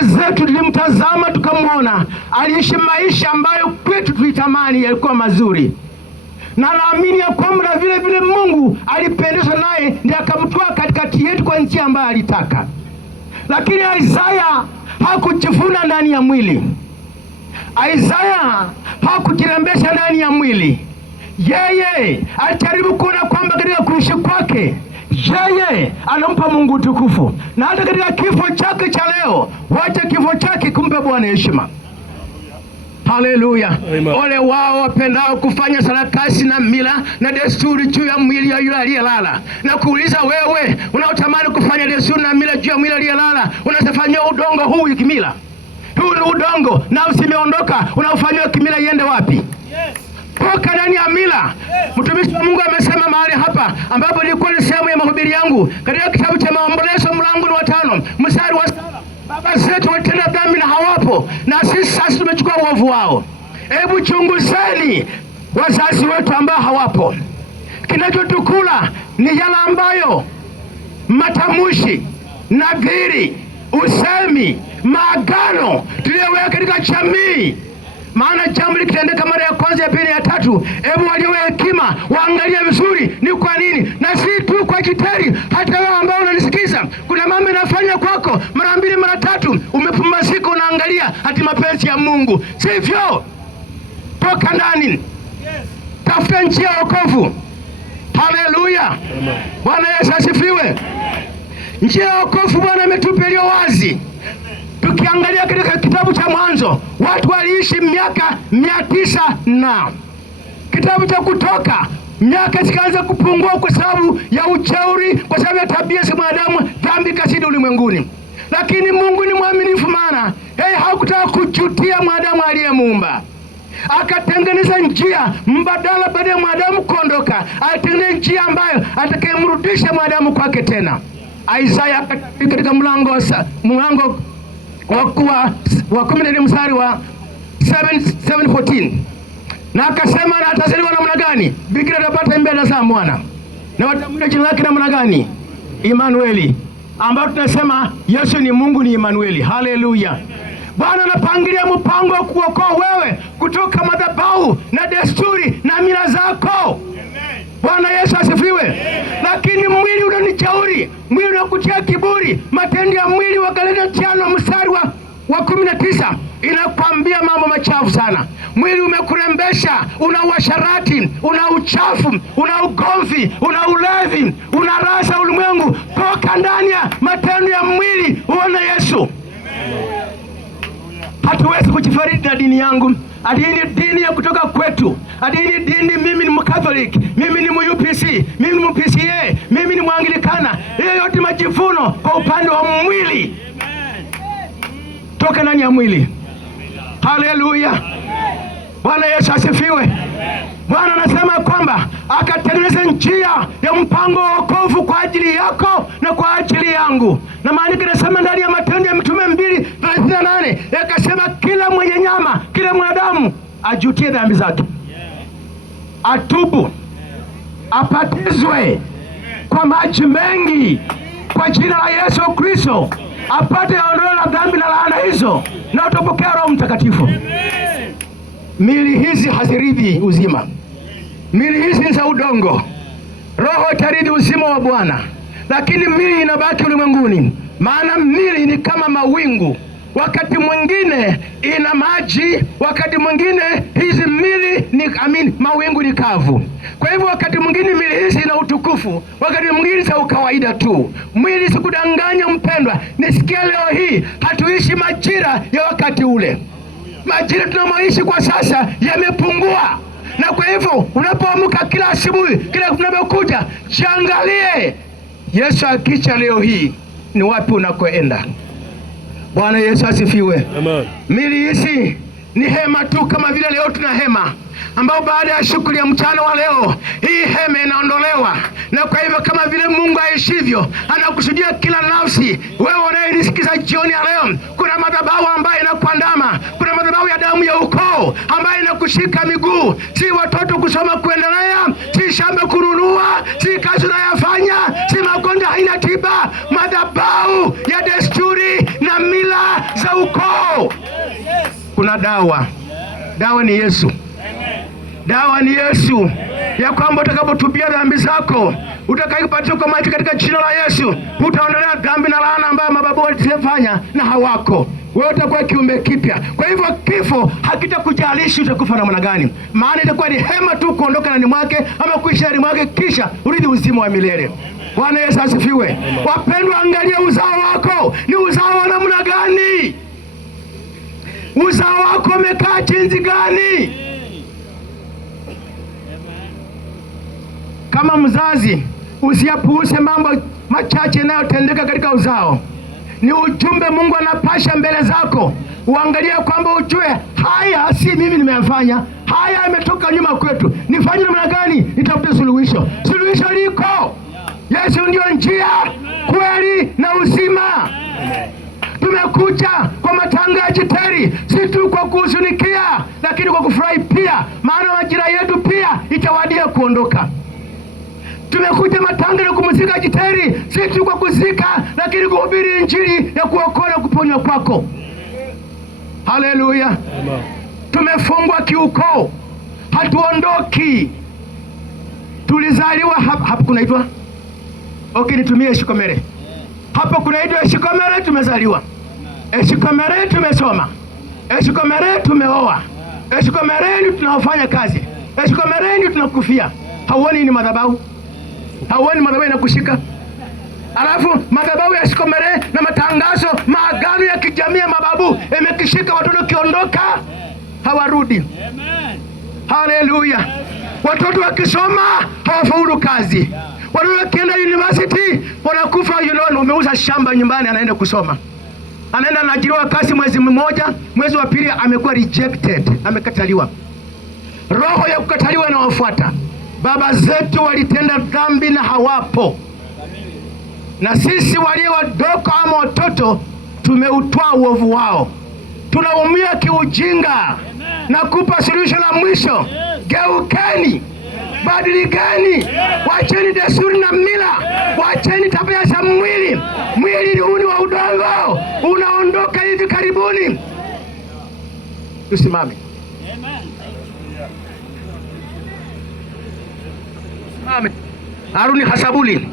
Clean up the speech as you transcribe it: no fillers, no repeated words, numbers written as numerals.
zetu tulimtazama tukamwona, aliishi maisha ambayo kwetu tulitamani yalikuwa mazuri, na naamini ya kwamba na vile vile Mungu alipendezwa naye ndiye akamtoa katikati yetu kwa njia ambayo alitaka. Lakini Isaya hakujifuna ndani ya mwili. Isaya hakujirembesha ndani ya mwili. Yeye alijaribu kuona kwamba katika kuishi kwake yeye anampa Mungu tukufu, na hata katika kifo chake cha leo, wacha kifo chake kumpe Bwana heshima. Haleluya. Ole wao wapendao kufanya sarakasi na mila na desturi juu ya mwili ya yule aliyelala. Na kuuliza wewe unaotamani kufanya desturi na mila juu ya mwili aliyelala, unasifanyia udongo huu kimila. Huu ni udongo na usimeondoka, unaofanywa kimila iende wapi? Toka ndani ya mila. Mtumishi wa Mungu amesema mahali hapa ambapo ilikuwa ni sehemu ya mahubiri yangu katika kitabu cha Maombolezo mlango wa 5 mstari wa 7. Baba zetu watenda dhambi na hawapo, na sisi sasa tumechukua uovu wao. Hebu chunguzeni wazazi wetu ambao hawapo. Kinachotukula ni yale ambayo matamushi, nadhiri, usemi, maagano tuliyoweka katika jamii. Maana jambo likitendeka mara ya kwanza, ya pili, ya tatu, hebu walio hekima waangalie vizuri ni kwa nini. Na si tu kwa kiteri, hata wewe ambao unanisikiza, kuna mambo yanafanya kwako mara 2 mara 3, umepumzika unaangalia hati mapenzi ya Mungu. Sivyo, toka ndani. Tafuta njia ya wokovu. Haleluya. Bwana Yesu asifiwe. Njia ya wokovu Bwana ametupa iliyo wazi. Tukiangalia katika kitabu cha Mwanzo, watu waliishi miaka 900 na kitabu cha Kutoka miaka zikaanza kupungua kwa sababu ya ujeuri, kwa sababu ya tabia za mwanadamu, dhambi kasidi ulimwenguni. Lakini Mungu ni mwaminifu, maana yeye hakutaka kuchutia mwanadamu aliyemuumba. Akatengeneza njia mbadala baada ya mwanadamu kuondoka. Alitengeneza njia ambayo atakayemrudisha mwanadamu kwake tena. Isaya katika mlango wa 14 mstari wa 7:14, na akasema, na atazaliwa namna gani? Bikira atapata mimba, atazaa mwana, na watamwita jina lake namna gani? Immanueli, ambao tunasema Yesu ni Mungu, ni Immanueli. Haleluya. Bwana anapangilia mpango wa kuokoa wewe kutoka madhabahu na desturi na mila zako. Bwana Yesu asifiwe. Lakini mwili unanichauri, mwili unakutia kiburi. Matendo ya mwili wa Galatia 5 mstari wa 19 inakwambia mambo machafu sana. Mwili umekurembesha, una uasharati, una uchafu, una ugomvi, una ulevi, una rasa ulimwengu. Toka ndani ya matendo ya mwili uone Yesu. Hatuwezi kujifaridi na dini yangu. Adini dini ya kutoka kwetu. Adini dini, mimi ni Mkatholiki, mimi ni MUPC, mimi ni MPCA, mimi ni Mwanglikana. Hiyo yote majivuno kwa upande wa mwili. Toka ndani ya mwili. Haleluya. Bwana Yesu asifiwe. Bwana anasema kwamba akatengeneza njia ya mpango wa wokovu kwa ajili yako na kwa ajili yangu. Na maandiko yanasema ndani ya Matendo ya Mitume 2:38, yakasema kila mwenye nyama, kila mwanadamu ajutie dhambi zake, atubu, apatizwe kwa maji mengi kwa jina la Yesu Kristo, apate ondoleo la dhambi na laana hizo, na utapokea Roho Mtakatifu. Mili hizi haziridhi uzima. Mili hizi ni za udongo. Roho itaridhi uzima wa Bwana, lakini mili inabaki ulimwenguni. Maana mili ni kama mawingu, wakati mwingine ina maji, wakati mwingine hizi mili ni mawingu ni kavu. Kwa hivyo wakati mwingine mili hizi ina utukufu, wakati mwingine za ukawaida tu. Mwili sikudanganya mpendwa, nisikia leo hii hatuishi majira ya wakati ule. Majira tunamoishi kwa sasa yamepungua. Na kwa hivyo unapoamka kila asubuhi, kila unapokuja, jiangalie Yesu akicha leo hii ni wapi unakoenda. Bwana Yesu asifiwe. Amen. Mili hizi ni hema tu, kama vile leo tuna hema ambao baada ya shughuli ya mchana wa leo hii hema inaondolewa. Na kwa hivyo kama vile Mungu aishivyo, anakusudia kila nafsi. Wewe unayenisikiza jioni ya leo, kuna madhabahu ambayo inakuandama, kuna madhabahu ya damu ya ukoo ambayo inakushika miguu. Si watoto kusoma kuendelea, si shamba kununua, si kazi unayofanya, si magonjwa haina tiba. Madhabahu ya desturi na mila za Kuna dawa. Dawa ni Yesu. Dawa ni Yesu, ya kwamba utakapotubia dhambi zako, utakapobatizwa kwa maji katika jina la Yesu, utaondolea dhambi na laana ambayo mababu walifanya na hawako. Wewe utakuwa kiumbe kipya. Kwa hivyo kifo hakitakujalishi utakufa namna gani, maana itakuwa ni hema tu kuondoka ndani mwake ama kuishi ndani mwake, kisha urithi uzima wa milele. Bwana Yesu asifiwe. Wapendwa, angalia uzao wako ni uzao wa namna gani? Uzao wako umekaa jinsi gani? Kama mzazi, usiyapuuze mambo machache yanayotendeka katika uzao. Ni ujumbe Mungu anapasha mbele zako, uangalie kwamba ujue haya si mimi nimeyafanya, haya yametoka nyuma kwetu. Nifanye namna gani? Nitafute suluhisho. Suluhisho liko. Yesu ndio njia, kweli na uzima. Tumekuja kwa matanga ya Jiteri, si tu kwa kuhuzunikia, lakini kwa kufurahi pia, maana majira yetu pia itawadia kuondoka. Tumekuja matanga na kumzika Jiteri, si tu kwa kuzika, lakini kuhubiri injili ya kuokoa na kuponywa kwako. Haleluya. Tumefungwa kiukoo, hatuondoki. Tulizaliwa hapa kunaitwa nitumie Shikomere. Hapo kunaitwa Shikomere, tumezaliwa. Shikomere tumesoma. Shikomere tumeoa. Shikomere tunafanya kazi. Shikomere tunakufia. Hauoni ni madhabahu? Hauoni madhabahu inakushika? Alafu madhabahu ya Shikomere na matangazo, maagano ya kijamii ya mababu imekishika. Watoto kiondoka hawarudi. Amen. Haleluya. Watoto wakisoma hawafaulu kazi. Watoto wakienda university wanakufa. Umeuza shamba nyumbani, anaenda kusoma, anaenda anaajiriwa kazi mwezi mmoja, mwezi wa pili amekuwa rejected, amekataliwa. Roho ya kukataliwa inawafuata. Baba zetu walitenda dhambi na hawapo, na sisi walio wadogo ama watoto tumeutwaa uovu wao. Tunaumia kiujinga. Na kupa suluhisho la mwisho. Geukeni, badilikeni, wacheni desturi na mila, wacheni tabia za mwili. Mwili huu ni wa udongo, unaondoka hivi karibuni. Tusimame. Amen. Haruni Hasabuli.